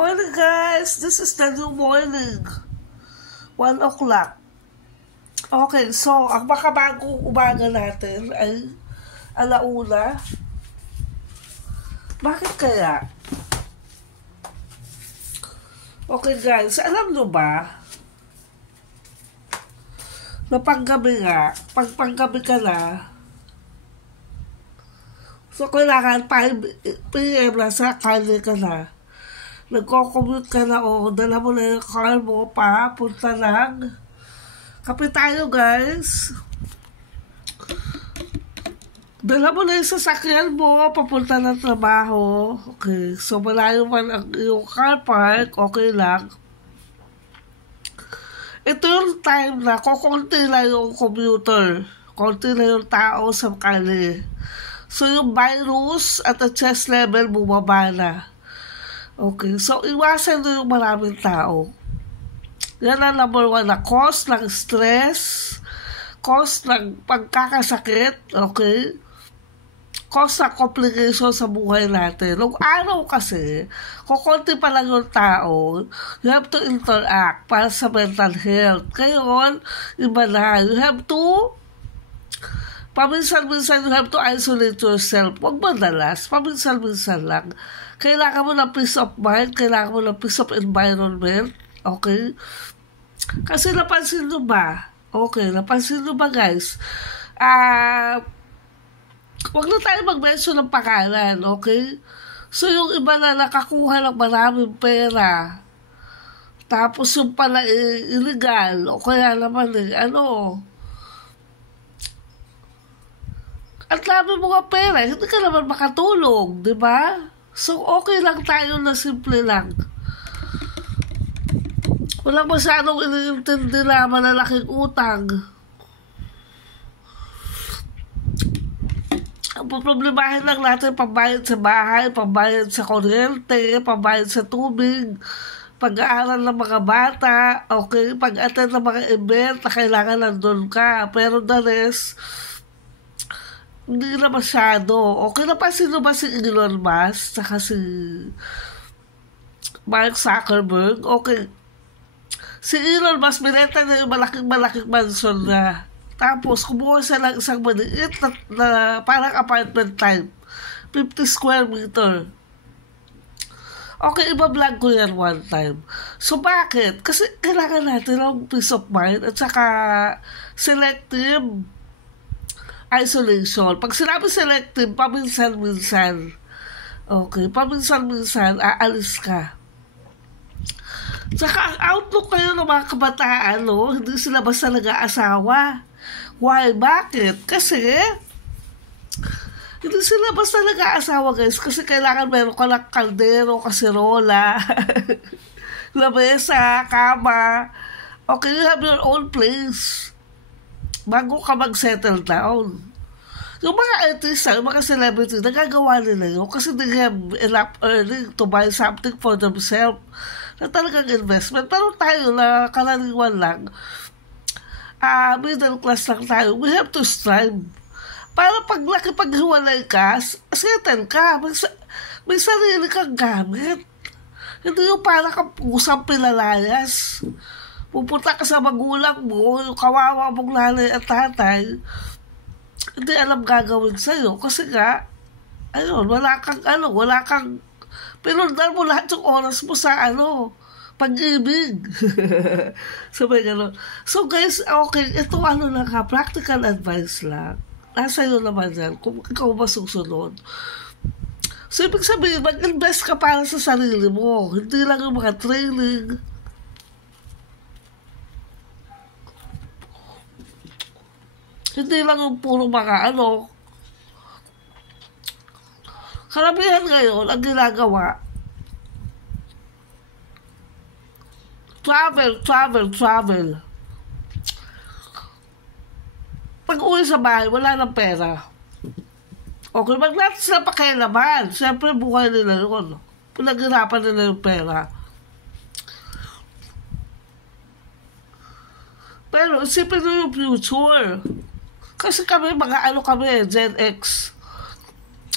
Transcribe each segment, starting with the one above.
Morning guys, this is the new morning. 1 o'clock. Okay, so ang makabagong umaga natin ay alauna. Bakit kaya? Okay guys, alam nyo ba na paggabi ka na, so kailangan 5 p.m. na sa kali ka na. Nagko-commute ka na o dala mo na yung car mo pa, punta lang. Kape tayo guys. Dala mo na yung sasakyan mo, papunta ng trabaho. Okay, so malayo man ang yung car park, okay lang. Ito yung time na kukunti lang yung commuter. Konti lang yung tao sa kali. So yung virus at the stress level bumaba na. Okay, so iwasan nyo yung maraming tao. Yan ang number 1 na cause ng stress, cause ng pagkakasakit, okay? Cause ng complication sa buhay natin. Nung araw kasi, kukunti pa lang yung tao, you have to interact para sa mental health. Ngayon, iba na. You have to paminsan-minsan you have to isolate yourself. Huwag madalas, paminsan-minsan lang. Kailangan mo ng peace of mind, kailangan mo ng peace of environment, okay? Kasi napansin nyo ba? Okay, napansin nyo ba guys? Huwag na tayo mag-mention ng pangalan, okay? So yung iba na nakakuha ng maraming pera, tapos yung pala illegal, o kaya naman at dami mga pera, hindi ka naman makatulong, di ba? So, okay lang tayo na simple lang. Walang masyadong iniintindi na malalaking utang. Ang problemahin lang natin, pambayad sa bahay, pambayad sa kuryente, pambayad sa tubig, pag-aaral ng mga bata, okay, pag-attend ng mga event na kailangan nandun ka. Pero the rest, hindi na masyado. Okay na pa sino ba si Elon Musk saka si Mark Zuckerberg? Okay. Si Elon Musk binenta na yung malaking mansion na. Tapos kumuha siya ng isang maliit na parang apartment type. 50 square meter. Okay, iba-vlog ko yan one time. So bakit? Kasi kailangan natin ng peace of mind at saka selective isolation. Pag sinabi selective, paminsan-minsan. Okay, paminsan-minsan, aalis ka. Tsaka ang outlook kayo ng mga kabataan, no? Hindi sila basta nag-aasawa. Why? Bakit? Kasi, hindi sila basta nag-aasawa, guys. Kasi kailangan meron ka ng kaldero, kaserola, lamesa, kama. Okay, you have your own place bago ka mag-settle down. Yung mga artista, yung mga celebrity, nagagawa nila yun kasi they have enough earning to buy something for themselves na talagang investment. Pero tayo na karaniwan lang, middle class lang tayo, we have to strive. Para pag nakipaghiwalay ka, settle ka, may sarili kang gamit. Hindi yung para kang pusang pinalayas. Pupunta ka sa magulang mo, yung kawawa mong nanay at tatay, hindi alam gagawin sa'yo. Kasi nga, wala kang, pinundan mo lahat yung oras mo sa pag-ibig. Sabay gano'n. So guys, okay, ito lang ha, practical advice lang. Nasa iyo naman yan, kung ikaw masusunod. So ibig sabihin, mag-invest ka para sa sarili mo. Hindi lang yung mga training. Hindi lang yung puro mga karamihan ngayon ang ginagawa. Travel. Pag uwi sa bahay, wala ng pera. Okay, natin sila pakialaman. Siyempre, buhay nila yun. Pinaghirapan nila yung pera. Pero isipin nyo yung future. Kasi kami, Gen X.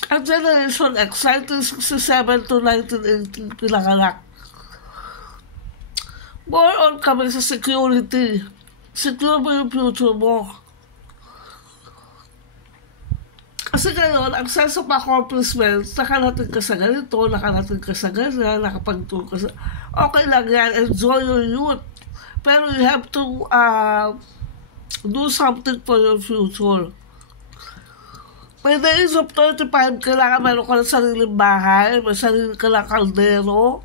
Ang Generation X, 1967 to 1980, pinanganak. More on kami sa security. Secure mo yung future mo. Kasi ngayon, ang sense of accomplishment, nakarating ka sa ganito, nakarating ka sa ganyan, nakapagtulong ka sa... Okay lang yan, enjoy your youth. Pero you have to do something for your future. By the age of 35, kailangan meron ka ng sariling bahay, may sarili ka ng kaldero.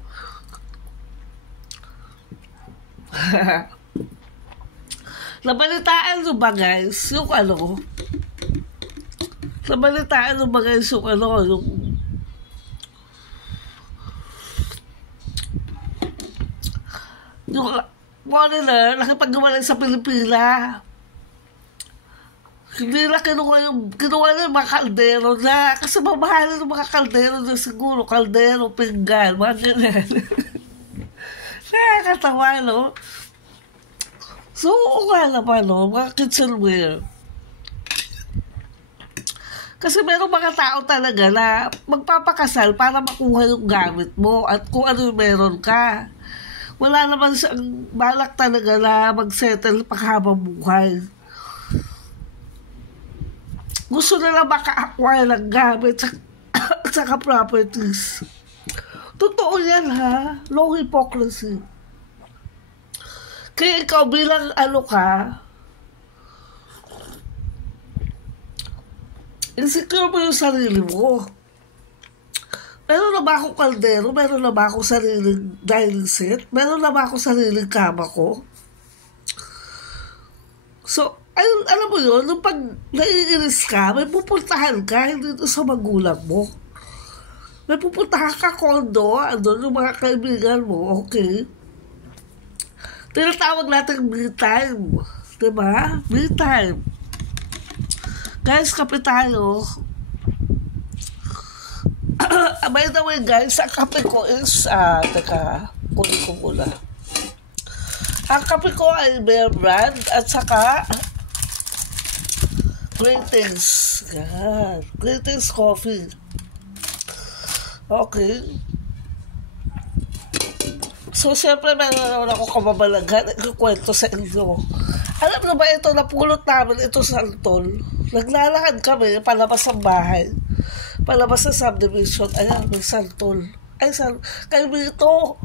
Nabalitaan nyo ba guys, yung nabalitaan nyo ba guys, yung foreigner, nakipag-gawalan sa Pilipina. Hindi na kinuha yung mga kaldero na, kasi mamahalin yung mga kaldero na siguro, kaldero, pinggan, mga ganyan. Nakakatawa, no? So, oo nga naman, no? Mga kitchenware. Kasi meron mga tao talaga na magpapakasal para makuha yung gamit mo at kung ano yung meron ka. Wala naman siyang balak talaga na mag-settle paghabang buhay. Gusto nila maka-acquire ng gamit at saka properties. Totoo yan, ha? No hypocrisy. Kaya ikaw bilang insecure mo yung sarili mo. Meron na ba akong kaldero? Meron na ba akong sariling dining set? Meron na ba akong sariling kama ko? So, alam mo yun, nung pag naiinis ka, may pupuntahan ka, hindi ito sa magulang mo. May pupuntahan ka kondo, andun yung mga kaibigan mo, okay? Tinatawag natin me time. Diba? Me time. Guys, kape tayo. By the way, guys, ang kape ko is, kunin ko muna. Ang kape ko ay Bear Brand at saka Greetings. God. Greetings Coffee. Okay. So, siyempre, meron naman ako kababalaghan. Ikukwento sa inyo. Alam na ba ito, napulot namin ito sa Antol. Naglalakad kami, palabas ng bahay. Palabas sa subdivision. Ayan, may santol. Ay, kayo dito.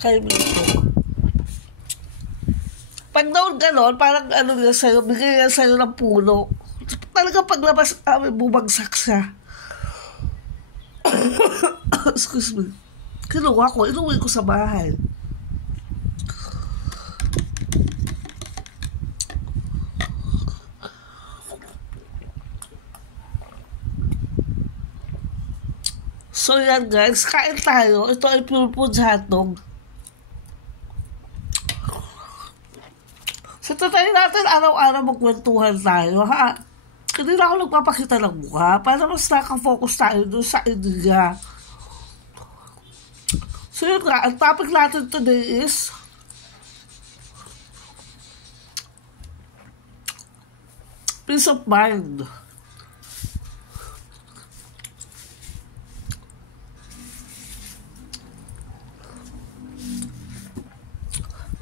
Kayo dito. Pag daw ganon, parang niya sa'yo, bigay niya sa'yo ng puno. Talaga paglabas, bumagsak siya. Excuse me. Kinuha ko, inuwi ko sa bahay. So yan guys, kain tayo. Ito ay pure food hotdog. So tayo natin araw-araw magkwentuhan tayo, ha? Hindi na ako nagpapakita ng mukha para mas nakafocus tayo doon sa idea. So yun nga, ang topic natin today is peace of mind.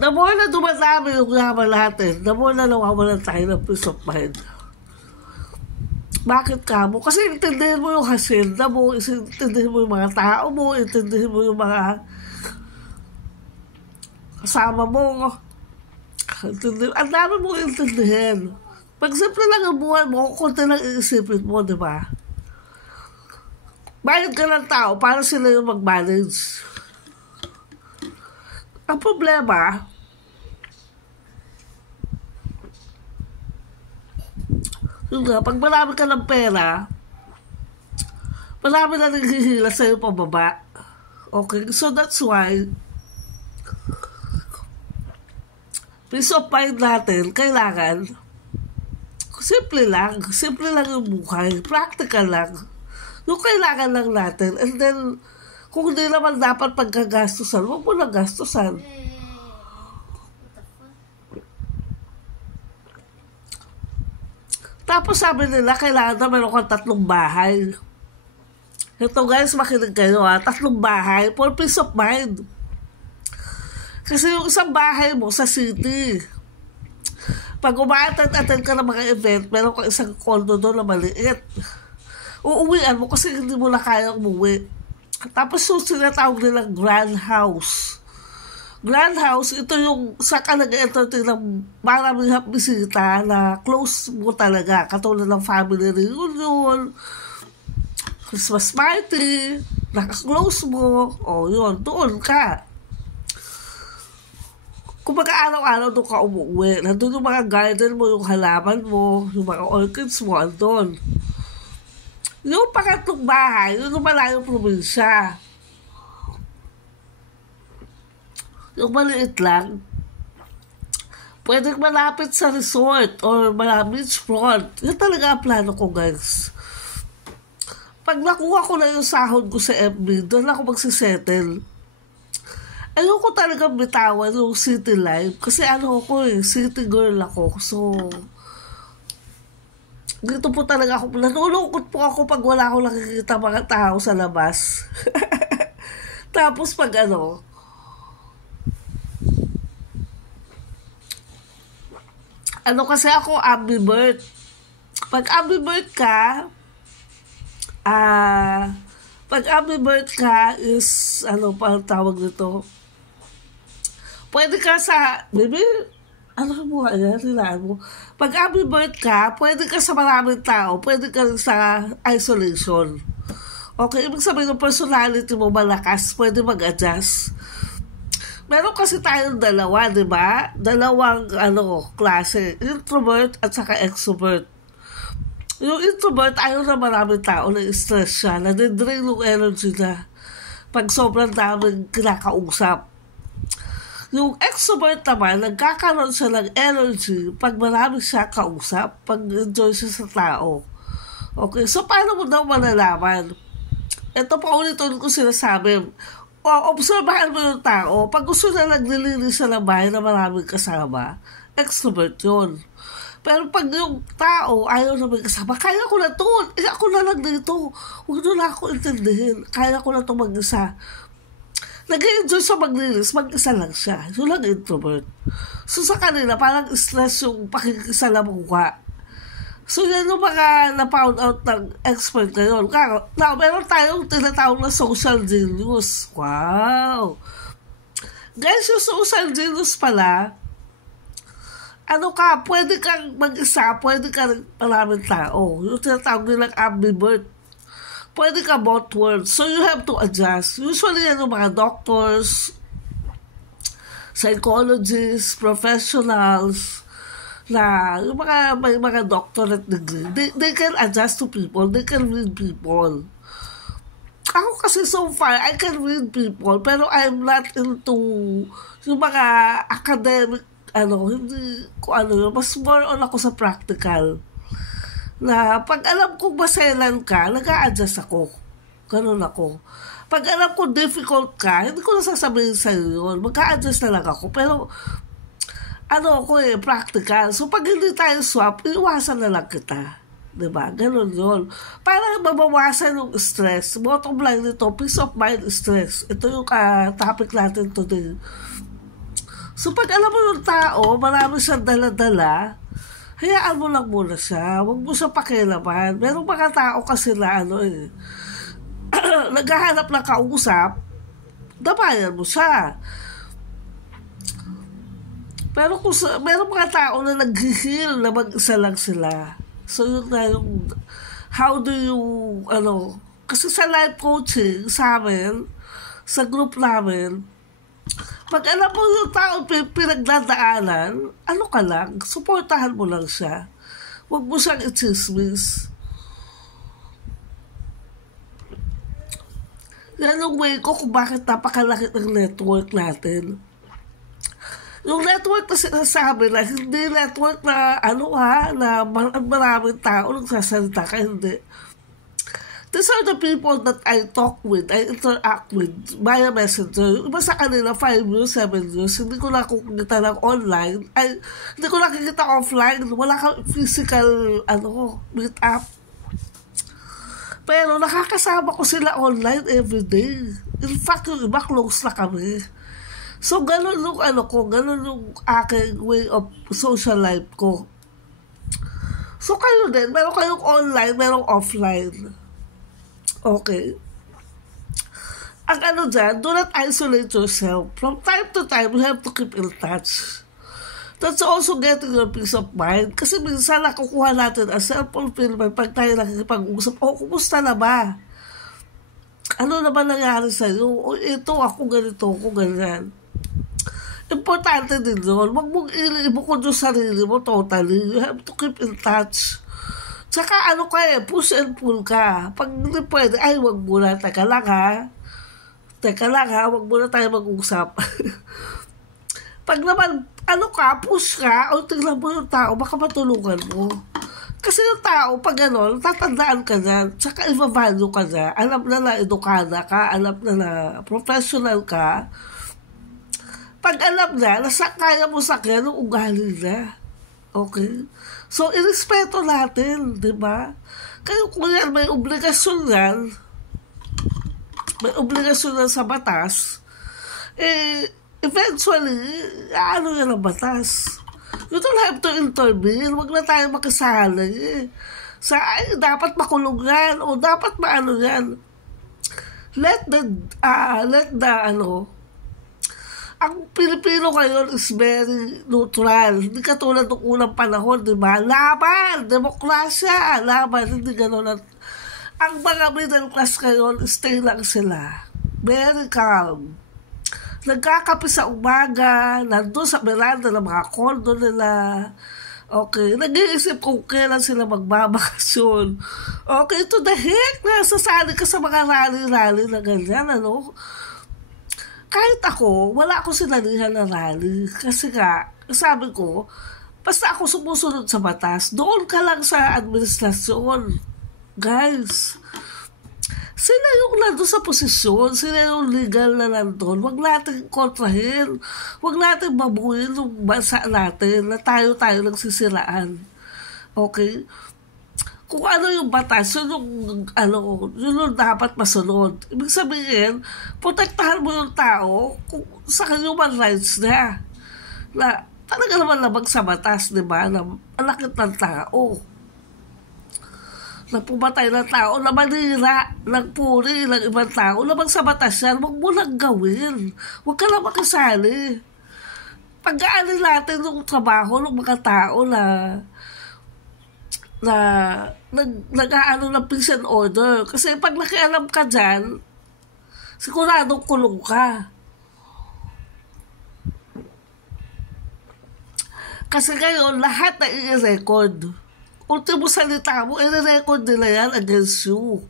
The more na dumadami yung yaman natin, the more na nawawalan tayo ng peace of mind. Bakit ka mo? Kasi intindihin mo yung hasilda mo, intindihin mo yung mga tao mo, intindihin mo yung mga kasama mo. Ang dami mong intindihin. Pag simple lang ang buhay mo, konti lang iisipin mo, di ba? Bayad ka ng tao para sila yung mag-manage. Ang problema, yun nga, pag marami ka ng pera, marami na naghihila sa'yo pababa. Okay, so that's why, peace of mind natin, kailangan, simple lang yung buhay, practical lang. Yung kailangan lang natin, and then, kung hindi naman dapat pagkagastusan, huwag mo na gastusan. Tapos sabi nila, kailangan na meron kang 3 bahay. Ito guys, makinig kayo ha, 3 bahay for peace of mind. Kasi yung isang bahay mo sa city, pag umaattend ka ng mga event, meron kang isang condo doon na maliit. Uuwian mo kasi hindi mo na kaya umuwi. Tapos yung sinatawag nilang grand house. Grand house, ito yung sa ka nag-entertain ng maraming bisita na close mo talaga. Katulad ng family reunion, Christmas party, naka-close mo, yun, doon ka. Kung araw-araw doon ka umuwi, nandun yung mga garden mo, yung halaman mo, yung mga orchids mo, andun. Yung pangatlong bahay, yun yung malayong probinsya. Yung maliit lang, pwedeng malapit sa resort or beachfront. Yan talaga ang plano ko, guys. Pag nakuha ko na yung sahod ko sa FB, doon ako magsisettle. Ayoko talaga bitawan yung city life kasi city girl ako. So, dito po talaga ako, nanulungkot po ako pag wala akong nakikita mga tao sa labas. Tapos pag kasi ako ambivert. Pag ambivert ka, is, pa tawag nito? Pwede ka sa, pag ambivert ka, pwede ka sa maraming tao, pwede ka sa isolation. Okay, ibig sabihin ng personality mo malakas, pwede mag-adjust. Meron kasi tayong dalawa, di ba? Dalawang klase, introvert at saka extrovert. Yung introvert, ayaw na maraming tao, na-stress siya, na-drain yung energy na pag sobrang daming kinakausap. Yung extrovert naman, nagkakaroon siya ng energy pag marami siya kausap, pag enjoy siya sa tao. Okay, so paano mo daw malalaman? Ito pa ulit-ulit ko sinasabi, obserbahan mo yung tao, pag gusto na naglilinis sa bahay na maraming kasama, extrovert yun. Pero pag yung tao ayaw na may kasama, kaya ko na to, ako na lang dito, huwag nyo na ako intindihin, kaya ko na to mag-isa. Nag-enjoy sa maglinis, mag-isa lang siya. Yun lang introvert. So sa kanila, parang stress yung pakikisalamuha. So yan yung mga na-found out ng expert ngayon. Now, meron tayong tinatawag na social genius. Wow! Guys, yung social genius pala, pwede kang mag-isa, pwede kang maraming tao. Yung tinatawag nilang ambivert. Pwede ka both worlds. So you have to adjust. Usually yan yung mga doctors, psychologists, professionals, na yung may mga doctorate degree, they can adjust to people, they can read people. Ako kasi so far, I can read people, pero I'm not into yung mga academic, hindi ko yun, mas more on ako sa practical. Na pag alam kong maselan ka, nag-a-adjust ako. Ganun ako. Pag alam ko difficult ka, hindi ko nasasabihin sa'yo yun. Mag-a-adjust na lang ako. Pero, practical. So, pag hindi tayo swap, iwasan na lang kita. Diba? Ganun yun. Para mabawasan yung stress. Bottom line nito, peace of mind stress. Ito yung topic natin today. So, pag alam mo yung tao, marami siyang dala-dala, hayaan mo lang muna siya. Huwag mo siya pakialaman. Merong mga tao kasi na naghahanap ng kausap, dabayan mo siya. Pero kung merong mga tao na nag-heal na mag-isa lang sila. So yun na yung, how do you, kasi sa life coaching, sa amin, sa group namin, pag alam mo yung tao pinagdadaanan, ka lang, supportahan mo lang siya. Huwag mo siyang i-chismis. Yan yung way ko kung bakit napakalaki ng network natin. Yung network na sinasabi na, hindi network na, na maraming tao nagsasalita ka, hindi. These are the people that I talk with, I interact with via messenger. Iba sa kanila, 5 years, 7 years, hindi ko nakikita ng online, hindi ko nakikita offline, wala kang physical, meet up. Pero nakakasama ko sila online everyday. In fact, yung iba, close na kami. So, ganun yung ganun yung aking way of social life ko. So, kayo din, meron kayong online, meron offline. Okay. Ang dyan, do not isolate yourself. From time to time, you have to keep in touch. That's also getting your peace of mind. Kasi minsan nakukuha natin ang self-fulfillment pag tayo nakikipag-usap. Kumusta na ba? Ano naman nangyari sa'yo? O ito, ako ganito, ako ganyan. Importante din yun. Huwag mong ilibukod yung sarili mo totally. You have to keep in touch. Tsaka push and pull ka. Pag hindi pwede, wag muna. Teka lang ha, wag muna tayo mag-usap. Pag naman, push ka, o tingnan mo yung tao, baka matulungan mo. Kasi yung tao, pag gano'n, tatandaan ka na, tsaka i-value ka na, alam na edukada ka, alam na professional ka. Pag alam na kaya mo sakyan, yung ugali na. Okay? So, irespeto natin, di ba? Kaya kung yan, may obligasyon yan sa batas, eventually, yan ang batas. You don't have to intervene. Wag na tayo makasali. Dapat makulong yan, o dapat yan. Let the ang Pilipino ngayon is very neutral. Hindi katulad ng unang panahon, di ba? Laban! Demokrasya! Laban! Hindi gano'n. Ang mga middle class ngayon, stay lang sila. Very calm. Nagkakape sa umaga, nandun sa veranda ng mga condo nila. Okay, nag-iisip kung kailan sila magbabakasyon. Okay, to the heck, nasasali ka sa mga rally-rally na ganyan, Kahit ako, wala akong sinalihan na rally. Kasi sabi ko, basta ako sumusunod sa batas, doon ka lang sa administrasyon. Guys, sila yung nandun sa posisyon, sila yung legal na nandun. Huwag natin kontrahin, huwag natin babuhin yung bansa natin na tayo lang sisiraan. Okay? Kung ano yung batas, yun yung dapat masunod. Ibig sabihin, protektahan mo yung tao kung sa human rights na talaga naman labag sa batas, di ba? Na alakit ng tao. Na pumatay ng tao, na manira, nagpuri ng ibang tao, labag sa batas yan, huwag mo lang gawin. Huwag ka lang makasali. Pag-aanin natin yung trabaho ng mga tao na nag-aano ng peace and order. Kasi pag nakialam ka dyan, siguradong kulong ka. Kasi ngayon, lahat na i-record. Ultimo salita mo, i-record nila yan against you.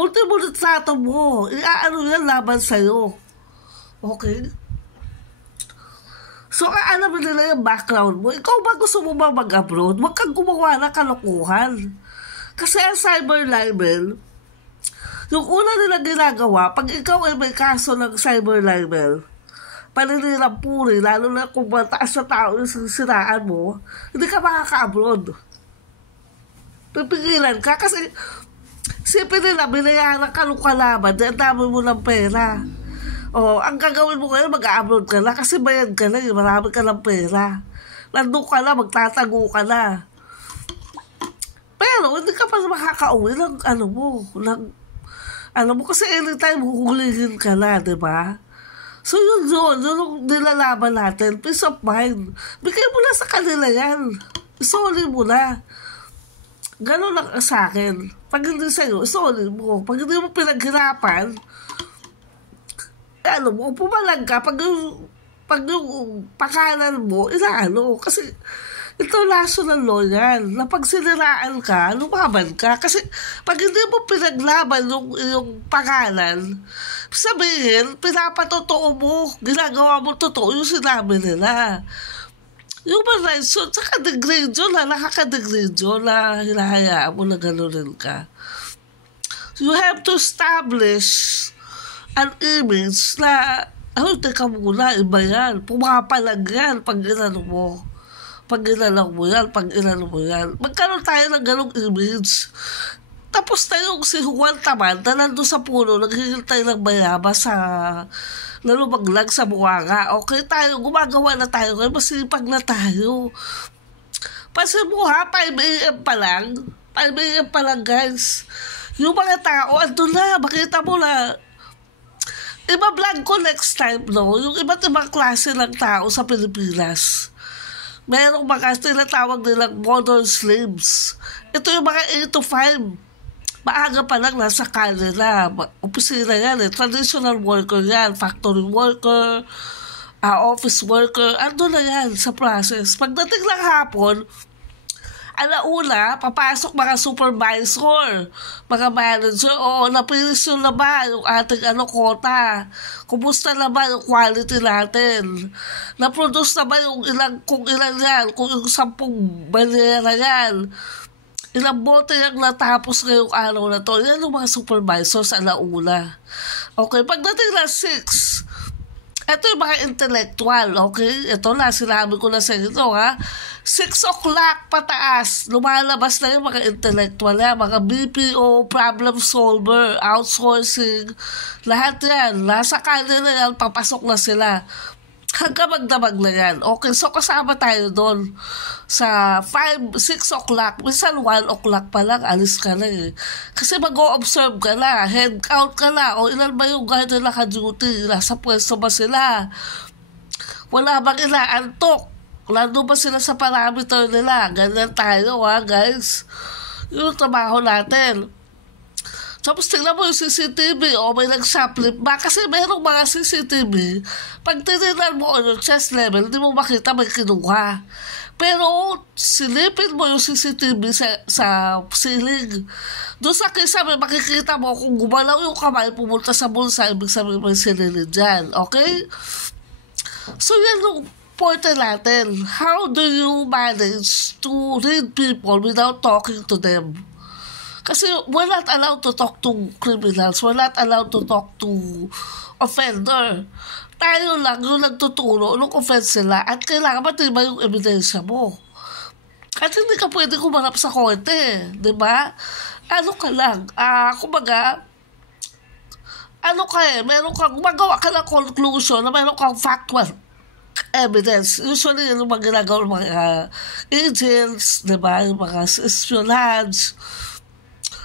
Ultimo litrato mo, iaano yan laban sa'yo. Okay? So, alam nila yung background mo. Ikaw ba gusto mo ba mag-abroad? Huwag kang gumawa ng kalokohan. Kasi ang cyber libel, yung una nila ginagawa, pag ikaw ay may kaso ng cyber libel, paninirang puri, lalo na kung mataas na tao yung sisiraan mo, hindi ka makaka-abroad. Pipigilan ka kasi sipin nila, binayaran ka nung kalaban, dahil dami mo ng pera. Ang gagawin mo ngayon, mag-a-abroad ka na kasi bayad ka na, marami ka ng pera. Nandun ka na, magtatago ka na. Pero hindi ka pa makakauwi ng kasi anytime huhulihin ka na, di ba? So yun yung nilalaban natin, peace of mind. Bigay mo na sa kanila yan. Isoli mo na. Ganon lang sa akin. Pag hindi sa'yo, isoli mo. Pag hindi mo pinaghirapan, pumalag ka, pag yung pakanan mo, kasi ito national law yan, na pag siniraan ka, lumaban ka, kasi pag hindi mo pinaglaban yung pakanan, sabihin, pinapatotoo mo, ginagawa mo totoo yung sinabi nila. Yung rights yun, saka-degrade yun, nakaka-degrade yun, na hinahayaan mo na gano'n ka. You have to establish an image na, teka muna, iba yan. Pumapalag yan pag inano mo. Pag inano mo yan. Magkaroon tayo ng ganong image. Tapos na yung si Juan naman na nandun sa puno, naghihintay ng bayabas sa nalumaglag sa buwanga. Okay tayo, gumagawa na tayo ngayon, masipag na tayo. Pansin mo ha, 5 a.m. pa lang. 5 a.m. pa lang guys. Yung mga tao, andun na, makita mo na. Iba-vlog ko next time, no? Yung iba't ibang klase ng tao sa Pilipinas. Merong mga tinatawag nilang modern slaves. Ito yung mga 8 to 5. Maaga pa lang nasa kanila. Opisina yan eh. Traditional worker yan. Factory worker, office worker. Ando na yan sa process. Pagdating ng hapon, alauna, papasok mga supervisor, mga manager, napilis yun na ba yung ating quota? Kumusta na ba yung quality natin? Na-produce na ba yung kung ilan yan, kung yung 10 banera yan? Ilang bote yung natapos ngayong araw na to? Yan yung mga supervisor sa alauna. Okay, pagdating na 6, ito yung mga intellectual, okay? Ito na, sinabi ko na sa inyo, ha? 6 o'clock pataas, lumalabas na yung mga intellectual na, mga BPO, problem solver, outsourcing, lahat yan. Nasa kanila yan, papasok na sila. Hanggang magdamag na yan. Okay, so kasama tayo doon sa 5, 6 o'clock, minsan 1 o'clock pa lang, alis ka na eh. Kasi mag-o-observe ka na, head count ka na, o ilan ba yung guard na naka-duty, nasa pwesto ba sila, wala bang inaantok, lalo ba sila sa parameter nila, ganyan tayo ha guys. Yung trabaho natin. Tapos tingnan mo yung CCTV, may nag-shoplift ba? Kasi merong mga CCTV, pag tininan mo yung chest level, hindi mo makita may kinuha. Pero silipin mo yung CCTV sa ceiling. Doon sa kisame, makikita mo kung gumalaw yung kamay, pumunta sa bulsa, ibig sabihin may sinilid dyan. Okay? So yan yung point natin. How do you manage to read people without talking to them? Kasi we're not allowed to talk to criminals. We're not allowed to talk to offender. Tayo lang yung nagtuturo ng offense nila at kailangan matibay yung ebidensya mo. At hindi ka pwede kumarap sa korte. Diba? Ano ka lang? Kumbaga, meron kang gumagawa ka ng conclusion na meron kang factual evidence. Usually, yung mga ginagawa ng mga agents, diba? Yung mga espionage.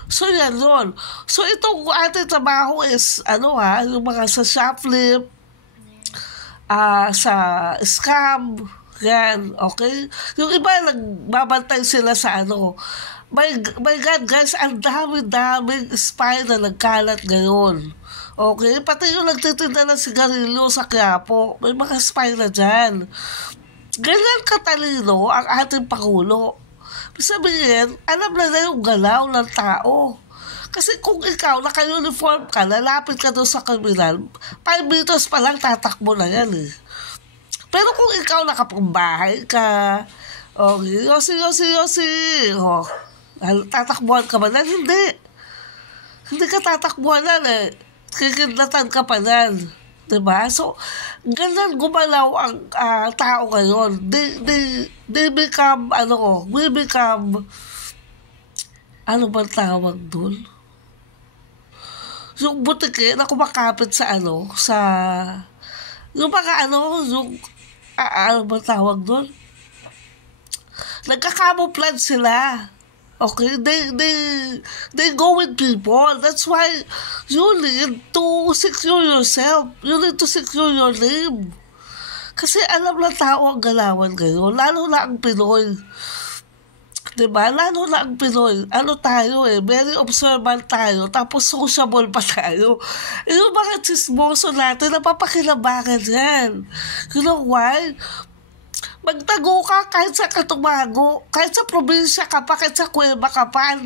So, yan yun. So, itong ating trabaho is, yung mga sa shoplift, sa scam, yan, okay? Yung iba, nagbabantay sila sa my God, guys, ang dami-daming spy na nagkalat ngayon. Okay? Pati yung nagtitinda ng sigarilyo sa Quiapo, may mga spy na dyan. Ganyan katalino ang ating Pangulo. Sabihin, alam na yung galaw ng tao. Kasi kung ikaw, naka-uniform ka, lalapit ka doon sa kriminal, 5 meters pa lang tatakbo na yan eh. Pero kung ikaw nakapambahay ka, yosi, tatakbuhan ka ba na? Hindi. Hindi ka tatakbuhan na eh. Kikidlatan ka pa nan. Diba? So, ganyan gumalaw ang tao ngayon. They become, we become, ano ba tawag doon? Yung butike na kumakapit sa yung mga yung, ano ba tawag doon? Nagka-camouflage sila. Okay, they go with people. That's why you need to secure yourself. You need to secure your name. Kasi alam na tao ang galawan ngayon. Lalo na ang Pinoy. Diba? Lalo na ang Pinoy. Tayo very observant tayo. Tapos sociable pa tayo. Yung mga chismoso natin, napapakinabangan yan. You know why? Magtago ka kahit sa Katumago, kahit sa probinsya ka pa, kahit sa kuweba ka pa,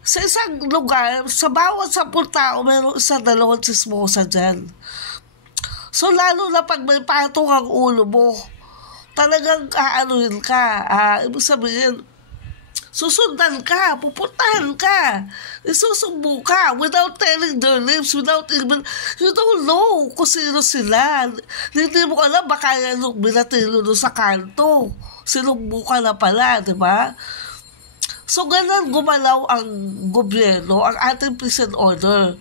sa isang lugar, sa bawat 10 tao, mayroong 1-2 chismosa dyan. So, lalo na pag may patong ang ulo mo, talagang aanuhin ka. Ibig sabihin, susundan ka, pupuntahan ka, isusumbo ka without telling their names, without even, you don't know kung sino sila. Hindi mo alam, baka yan yung binatilo doon sa kanto. Sinumbo ka na pala, di ba? So, ganun gumalaw ang gobyerno, ang ating peace and order.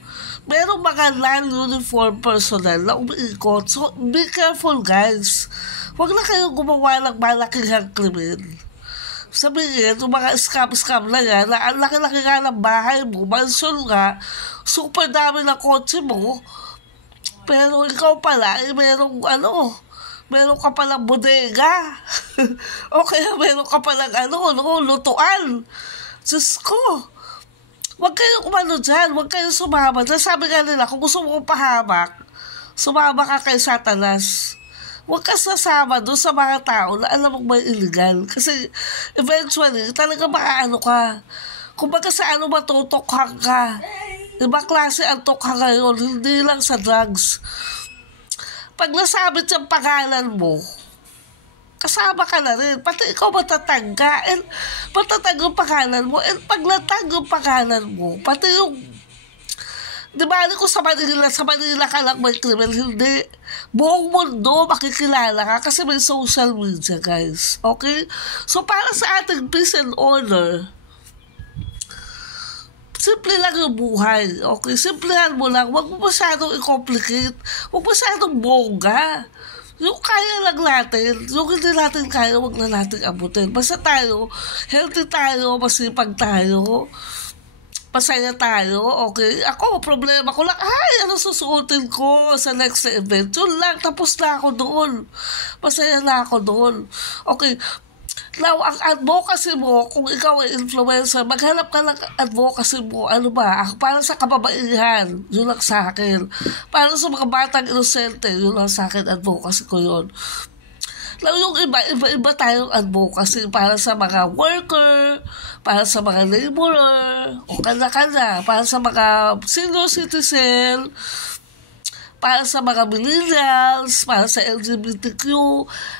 Merong mga non-uniform personnel na umiikot. So, be careful, guys. Huwag na kayong gumawa ng malaking krimen. Sabihin, yung mga scam-scam na yan, na ang laki-laki nga ng bahay mo, mansyon nga, super dami ng kotse mo, pero ikaw pala, meron ka palang bodega. O kaya meron ka palang lutuan. Diyos ko, huwag kayong dyan, huwag kayong sumama dyan. Sabi nga nila, kung gusto mo pahamak, sumama ka kay Satanas. Huwag ka sasama doon sa mga tao na alam mong may illegal. Kasi eventually, talaga makaano ka. Kung baga sa matutokhang ka. Ibang klase ang tokha ngayon, hindi lang sa drugs. Pag nasabit yung pangalan mo, kasama ka na rin. Pati ikaw matatag ka. And matatag yung pangalan mo. And pag natag yung pangalan mo, pati yung di ba ko sa Manila ka lang may krimen, hindi. Buong mundo makikilala ka kasi may social media, guys. Okay? So, para sa ating peace and order, simple lang yung buhay. Okay? Simplehan mo lang. Huwag mo masyadong i-complicate. Huwag masyadong bongga. Yung kaya lang natin, yung hindi natin kaya, huwag na natin abutin. Basta tayo, healthy tayo, masipag tayo, pasaya tayo, okay? Ako, problema ko lang, ano susuotin ko sa next event? Yun lang, tapos na ako doon. Masaya na ako doon. Okay, now, ang advocacy mo, kung ikaw ay influencer, maghanap ka ng advocacy mo, para sa kababaihan, yun lang sa akin. Para sa mga batang inosente, yun lang sa akin, advocacy ko yun. Now, yung iba tayong advocacy para sa mga worker, para sa mga laborer, o kanya-kanya, para sa mga senior citizen, para sa mga millennials, para sa LGBTQ,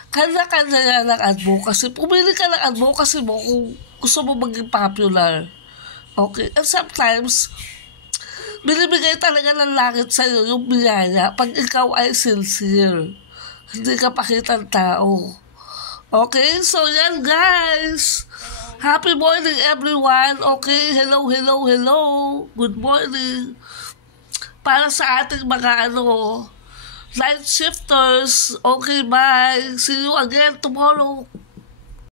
kanya-kanya yan ng advocacy. Pumili ka ng advocacy mo kung gusto mo maging popular. Okay? And sometimes, binibigay talaga ng langit sa'yo yung biyaya pag ikaw ay sincere. Hindi ka pakitang tao. Okay? So, yan, guys. Happy morning, everyone. Okay? Hello. Good morning. Para sa ating mga night shifters. Okay, bye. See you again tomorrow.